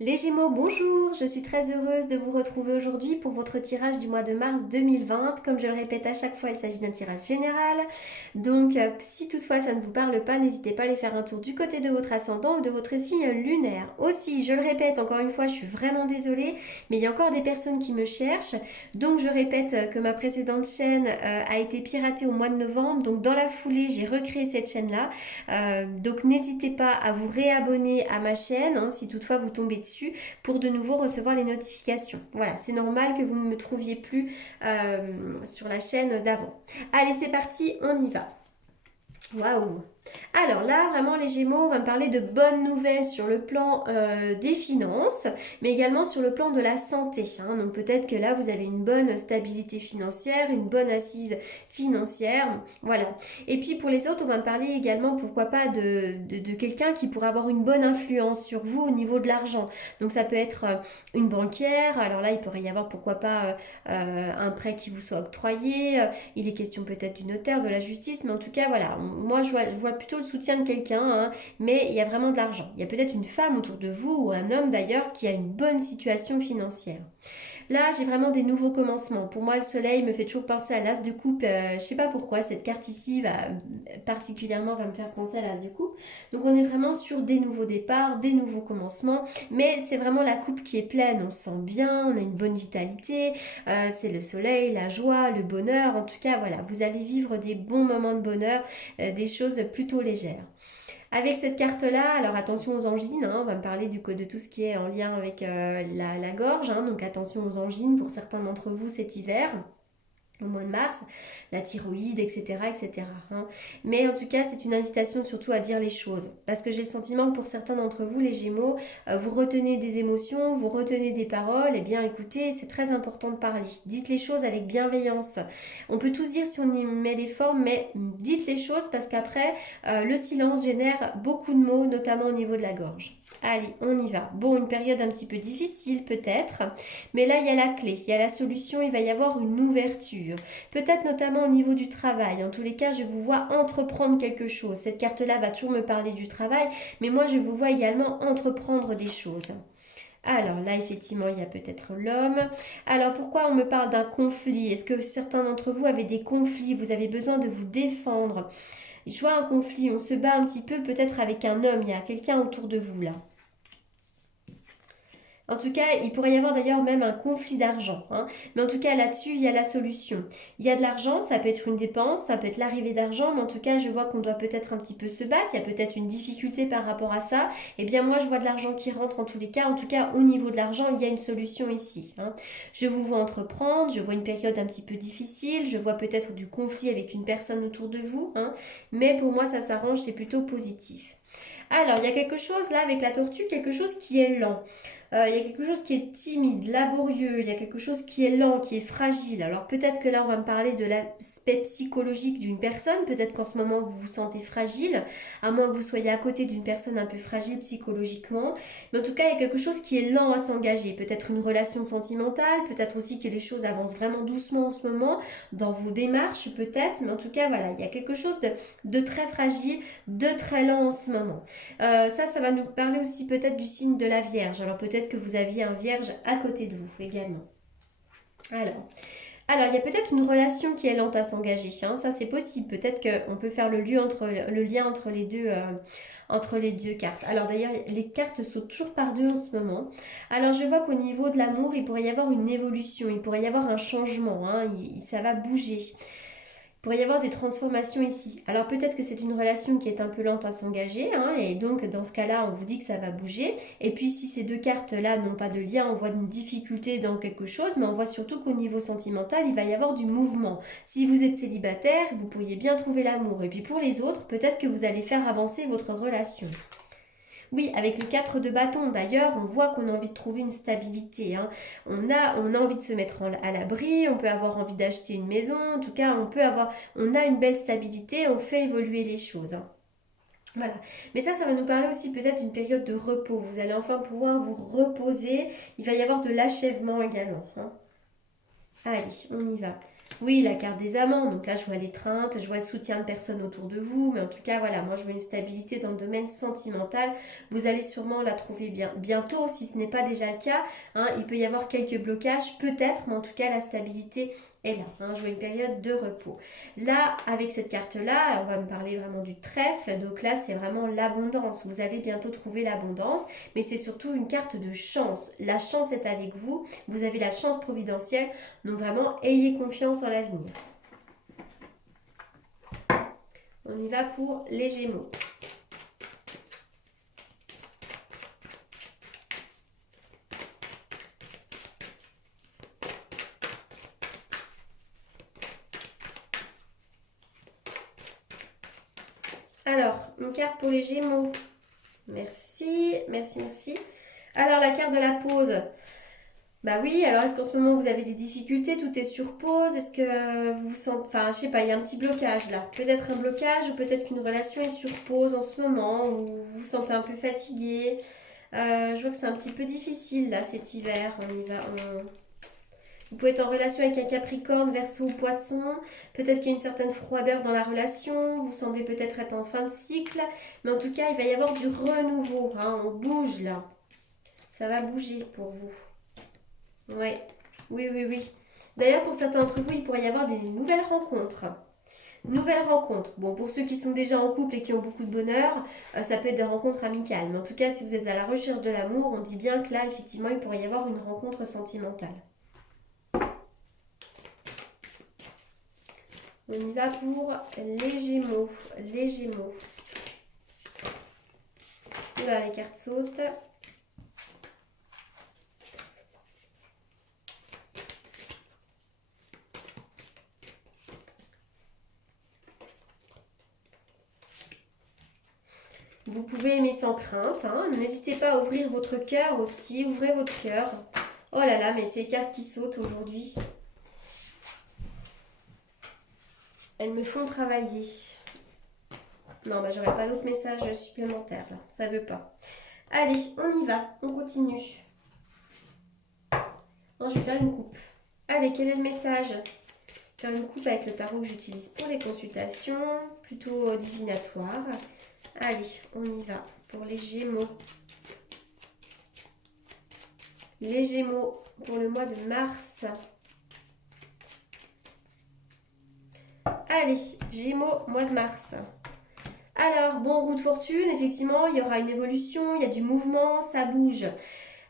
Les Gémeaux, bonjour, je suis très heureuse de vous retrouver aujourd'hui pour votre tirage du mois de mars 2020. Comme je le répète à chaque fois, il s'agit d'un tirage général. Donc, si toutefois ça ne vous parle pas, n'hésitez pas à aller faire un tour du côté de votre ascendant ou de votre signe lunaire. Aussi, je le répète encore une fois, je suis vraiment désolée, mais il y a encore des personnes qui me cherchent. Donc, je répète que ma précédente chaîne a été piratée au mois de novembre. Donc, dans la foulée, j'ai recréé cette chaîne-là. Donc n'hésitez pas à vous réabonner à ma chaîne hein, si toutefois vous tombez dessus pour de nouveau recevoir les notifications. Voilà, c'est normal que vous ne me trouviez plus sur la chaîne d'avant. Allez, c'est parti, on y va. Waouh! Alors là, vraiment, les Gémeaux, on va me parler de bonnes nouvelles sur le plan des finances, mais également sur le plan de la santé. Hein. Donc peut-être que là, vous avez une bonne stabilité financière, une bonne assise financière. Voilà. Et puis pour les autres, on va me parler également, pourquoi pas, de quelqu'un qui pourrait avoir une bonne influence sur vous au niveau de l'argent. Donc ça peut être une banquière. Alors là, il pourrait y avoir, pourquoi pas, un prêt qui vous soit octroyé. Il est question peut-être du notaire, de la justice, mais en tout cas, voilà, moi je vois plutôt le soutien de quelqu'un, hein, mais il y a vraiment de l'argent. Il y a peut-être une femme autour de vous, ou un homme d'ailleurs, qui a une bonne situation financière. Là, j'ai vraiment des nouveaux commencements. Pour moi, le soleil me fait toujours penser à l'as de coupe. Je sais pas pourquoi, cette carte ici particulièrement va me faire penser à l'as de coupe. Donc on est vraiment sur des nouveaux départs, des nouveaux commencements, mais c'est vraiment la coupe qui est pleine. On se sent bien, on a une bonne vitalité, c'est le soleil, la joie, le bonheur. En tout cas, voilà, vous allez vivre des bons moments de bonheur, des choses plutôt légères. Avec cette carte-là, alors attention aux angines, hein, on va me parler de tout ce qui est en lien avec la gorge, hein, donc attention aux angines pour certains d'entre vous cet hiver au mois de mars, la thyroïde, etc. etc. hein. Mais en tout cas, c'est une invitation surtout à dire les choses. Parce que j'ai le sentiment que pour certains d'entre vous, les Gémeaux, vous retenez des émotions, vous retenez des paroles. Eh bien, écoutez, c'est très important de parler. Dites les choses avec bienveillance. On peut tous dire si on y met les formes, mais dites les choses parce qu'après, le silence génère beaucoup de mots, notamment au niveau de la gorge. Allez, on y va. Bon, une période un petit peu difficile peut-être, mais là, il y a la clé, il y a la solution, il va y avoir une ouverture. Peut-être notamment au niveau du travail. En tous les cas, je vous vois entreprendre quelque chose. Cette carte-là va toujours me parler du travail, mais moi, je vous vois également entreprendre des choses. Alors là, effectivement, il y a peut-être l'homme. Alors pourquoi on me parle d'un conflit? Est-ce que certains d'entre vous avaient des conflits? Vous avez besoin de vous défendre? Je vois un conflit, on se bat un petit peu peut-être avec un homme, il y a quelqu'un autour de vous là. En tout cas, il pourrait y avoir d'ailleurs même un conflit d'argent. Hein. Mais en tout cas, là-dessus, il y a la solution. Il y a de l'argent, ça peut être une dépense, ça peut être l'arrivée d'argent, mais en tout cas, je vois qu'on doit peut-être un petit peu se battre. Il y a peut-être une difficulté par rapport à ça. Eh bien, moi, je vois de l'argent qui rentre en tous les cas. En tout cas, au niveau de l'argent, il y a une solution ici. Hein. Je vous vois entreprendre, je vois une période un petit peu difficile, je vois peut-être du conflit avec une personne autour de vous. Hein. Mais pour moi, ça s'arrange, c'est plutôt positif. Alors, il y a quelque chose là avec la tortue, quelque chose qui est lent. Il y a quelque chose qui est timide, laborieux, il y a quelque chose qui est lent, qui est fragile. Alors peut-être que là on va me parler de l'aspect psychologique d'une personne, peut-être qu'en ce moment vous vous sentez fragile, à moins que vous soyez à côté d'une personne un peu fragile psychologiquement. Mais en tout cas il y a quelque chose qui est lent à s'engager, peut-être une relation sentimentale, peut-être aussi que les choses avancent vraiment doucement en ce moment, dans vos démarches peut-être, mais en tout cas voilà, il y a quelque chose de très fragile, de très lent en ce moment. Ça va nous parler aussi peut-être du signe de la Vierge. Alors peut-être que vous aviez un Vierge à côté de vous également. Alors, alors, il y a peut-être une relation qui est lente à s'engager. Hein. Ça, c'est possible. Peut-être qu'on peut faire le lien entre les deux cartes. Alors, d'ailleurs, les cartes sautent toujours par deux en ce moment. Alors, je vois qu'au niveau de l'amour, il pourrait y avoir une évolution. Il pourrait y avoir un changement. Hein. Ça va bouger. Il pourrait y avoir des transformations ici. Alors peut-être que c'est une relation qui est un peu lente à s'engager, hein, et donc dans ce cas-là, on vous dit que ça va bouger. Et puis si ces deux cartes-là n'ont pas de lien, on voit une difficulté dans quelque chose, mais on voit surtout qu'au niveau sentimental, il va y avoir du mouvement. Si vous êtes célibataire, vous pourriez bien trouver l'amour. Et puis pour les autres, peut-être que vous allez faire avancer votre relation. Oui, avec le 4 de bâton, d'ailleurs, on voit qu'on a envie de trouver une stabilité. Hein. On a envie de se mettre à l'abri, on peut avoir envie d'acheter une maison, en tout cas, on a une belle stabilité, on fait évoluer les choses. Hein. Voilà. Mais ça va nous parler aussi peut-être d'une période de repos. Vous allez enfin pouvoir vous reposer. Il va y avoir de l'achèvement également. Hein. Allez, on y va. Oui, la carte des amants, donc là je vois l'étreinte, je vois le soutien de personnes autour de vous, mais en tout cas voilà, moi je vois une stabilité dans le domaine sentimental. Vous allez sûrement la trouver bientôt, si ce n'est pas déjà le cas, hein. Il peut y avoir quelques blocages, peut-être, mais en tout cas la stabilité est là, hein. Je vois une période de repos. Là, avec cette carte-là, on va me parler vraiment du trèfle, donc là c'est vraiment l'abondance. Vous allez bientôt trouver l'abondance, mais c'est surtout une carte de chance. La chance est avec vous, vous avez la chance providentielle. Donc vraiment, ayez confiance en l'avenir. On y va pour les Gémeaux. Alors, une carte pour les Gémeaux. Merci, merci, merci. Alors, la carte de la pause. Bah oui, alors est-ce qu'en ce moment vous avez des difficultés, tout est sur pause? Est-ce que vous vous sentez... Enfin, je sais pas, il y a un petit blocage là. Peut-être un blocage ou peut-être qu'une relation est sur pause en ce moment ou vous vous sentez un peu fatigué. Je vois que c'est un petit peu difficile là cet hiver. On y va, Vous pouvez être en relation avec un Capricorne, Verseau ou Poisson. Peut-être qu'il y a une certaine froideur dans la relation. Vous semblez peut-être être en fin de cycle. Mais en tout cas, il va y avoir du renouveau, hein. On bouge là. Ça va bouger pour vous. Ouais. Oui, oui, oui. D'ailleurs, pour certains d'entre vous, il pourrait y avoir des nouvelles rencontres. Nouvelles rencontres. Bon, pour ceux qui sont déjà en couple et qui ont beaucoup de bonheur, ça peut être des rencontres amicales. Mais en tout cas, si vous êtes à la recherche de l'amour, on dit bien que là, effectivement, il pourrait y avoir une rencontre sentimentale. On y va pour les Gémeaux. Les Gémeaux. Oula, les cartes sautent. Vous pouvez aimer sans crainte, hein. N'hésitez pas à ouvrir votre cœur aussi. Ouvrez votre cœur. Oh là là, mais ces cartes qui sautent aujourd'hui, elles me font travailler. Non, bah j'aurais pas d'autres messages supplémentaires là. Ça veut pas. Allez, on y va. On continue. Non, je vais faire une coupe. Allez, quel est le message? Faire une coupe avec le tarot que j'utilise pour les consultations, plutôt divinatoire. Allez, on y va pour les Gémeaux. Les Gémeaux pour le mois de mars. Allez, Gémeaux, mois de mars. Alors, bon, roue de fortune, effectivement, il y aura une évolution, il y a du mouvement, ça bouge.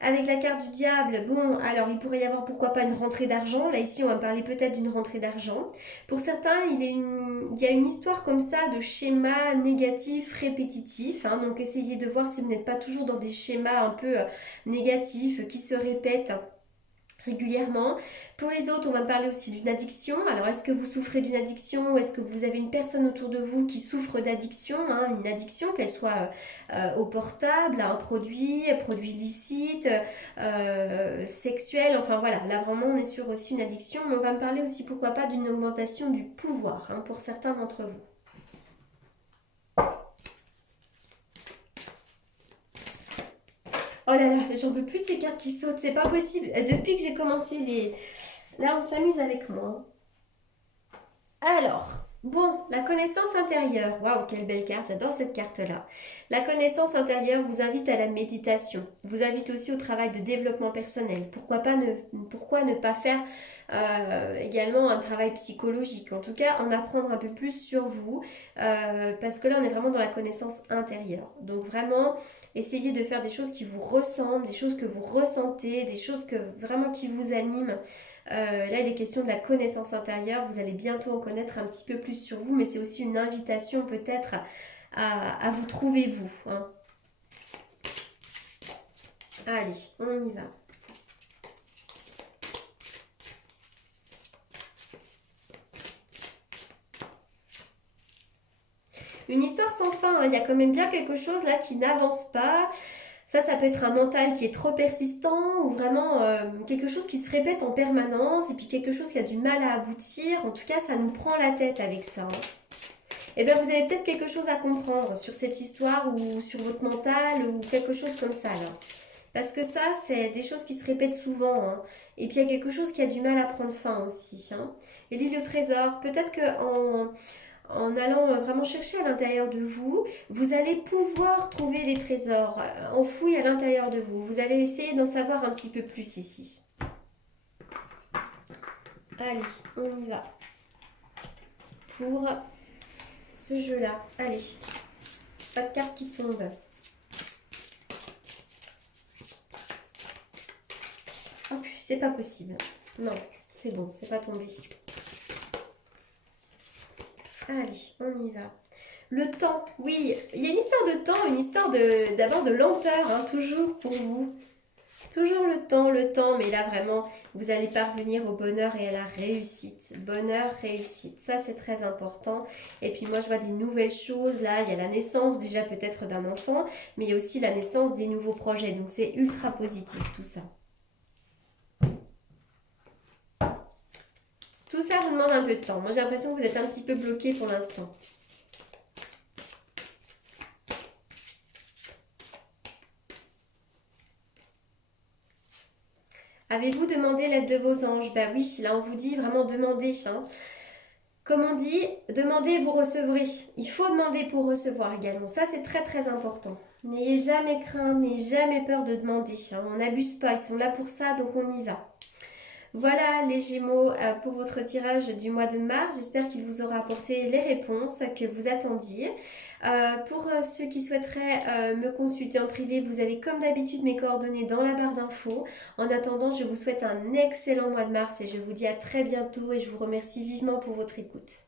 Avec la carte du diable, bon, alors il pourrait y avoir pourquoi pas une rentrée d'argent. Là, ici, on va parler peut-être d'une rentrée d'argent. Pour certains, il y a une histoire comme ça de schéma négatif, répétitif, hein. Donc, essayez de voir si vous n'êtes pas toujours dans des schémas un peu négatifs qui se répètent régulièrement. Pour les autres, on va parler aussi d'une addiction. Alors, est-ce que vous souffrez d'une addiction ou est-ce que vous avez une personne autour de vous qui souffre d'addiction, hein, une addiction, qu'elle soit au portable, à un produit illicite, sexuel, enfin voilà, là vraiment on est sur aussi une addiction, mais on va me parler aussi pourquoi pas d'une augmentation du pouvoir, hein, pour certains d'entre vous. Oh là là, j'en peux plus de ces cartes qui sautent, c'est pas possible. Depuis que j'ai commencé les... Là, on s'amuse avec moi. Alors, bon, la connaissance intérieure. Waouh, quelle belle carte, j'adore cette carte-là. La connaissance intérieure vous invite à la méditation, vous invite aussi au travail de développement personnel. Pourquoi ne pas faire également un travail psychologique? En tout cas, en apprendre un peu plus sur vous, parce que là, on est vraiment dans la connaissance intérieure. Donc vraiment, essayez de faire des choses qui vous ressemblent, des choses que vous ressentez, des choses que vraiment qui vous animent. Là, il est question de la connaissance intérieure. Vous allez bientôt en connaître un petit peu plus sur vous, mais c'est aussi une invitation peut-être à vous trouver vous, hein. Allez, on y va. Une histoire sans fin, hein. Il y a quand même bien quelque chose là qui n'avance pas. Ça peut être un mental qui est trop persistant ou vraiment quelque chose qui se répète en permanence et puis quelque chose qui a du mal à aboutir. En tout cas, ça nous prend la tête avec ça, hein. Eh bien, vous avez peut-être quelque chose à comprendre sur cette histoire ou sur votre mental ou quelque chose comme ça, là. Parce que ça, c'est des choses qui se répètent souvent, hein. Et puis il y a quelque chose qui a du mal à prendre fin aussi, hein. Et l'île au trésor, peut-être en allant vraiment chercher à l'intérieur de vous, vous allez pouvoir trouver des trésors enfouis à l'intérieur de vous. Vous allez essayer d'en savoir un petit peu plus ici. Allez, on y va. Pour ce jeu-là. Allez, pas de carte qui tombe. Oh, c'est pas possible. Non, c'est bon, c'est pas tombé. Allez, on y va. Le temps, oui, il y a une histoire de temps, une histoire d'abord de lenteur, hein, toujours pour vous. Toujours le temps, mais là vraiment, vous allez parvenir au bonheur et à la réussite. Bonheur, réussite, ça c'est très important. Et puis moi je vois des nouvelles choses, là il y a la naissance déjà peut-être d'un enfant, mais il y a aussi la naissance des nouveaux projets, donc c'est ultra positif tout ça. Tout ça vous demande un peu de temps. Moi j'ai l'impression que vous êtes un petit peu bloqué pour l'instant. Avez-vous demandé l'aide de vos anges? Ben oui, là on vous dit vraiment demandez, hein. Comme on dit, demandez et vous recevrez. Il faut demander pour recevoir également. Ça, c'est très très important. N'ayez jamais crainte, n'ayez jamais peur de demander, hein. On n'abuse pas, ils sont là pour ça, donc on y va. Voilà les Gémeaux pour votre tirage du mois de mars. J'espère qu'il vous aura apporté les réponses que vous attendiez. Pour ceux qui souhaiteraient me consulter en privé, vous avez comme d'habitude mes coordonnées dans la barre d'infos. En attendant, je vous souhaite un excellent mois de mars et je vous dis à très bientôt et je vous remercie vivement pour votre écoute.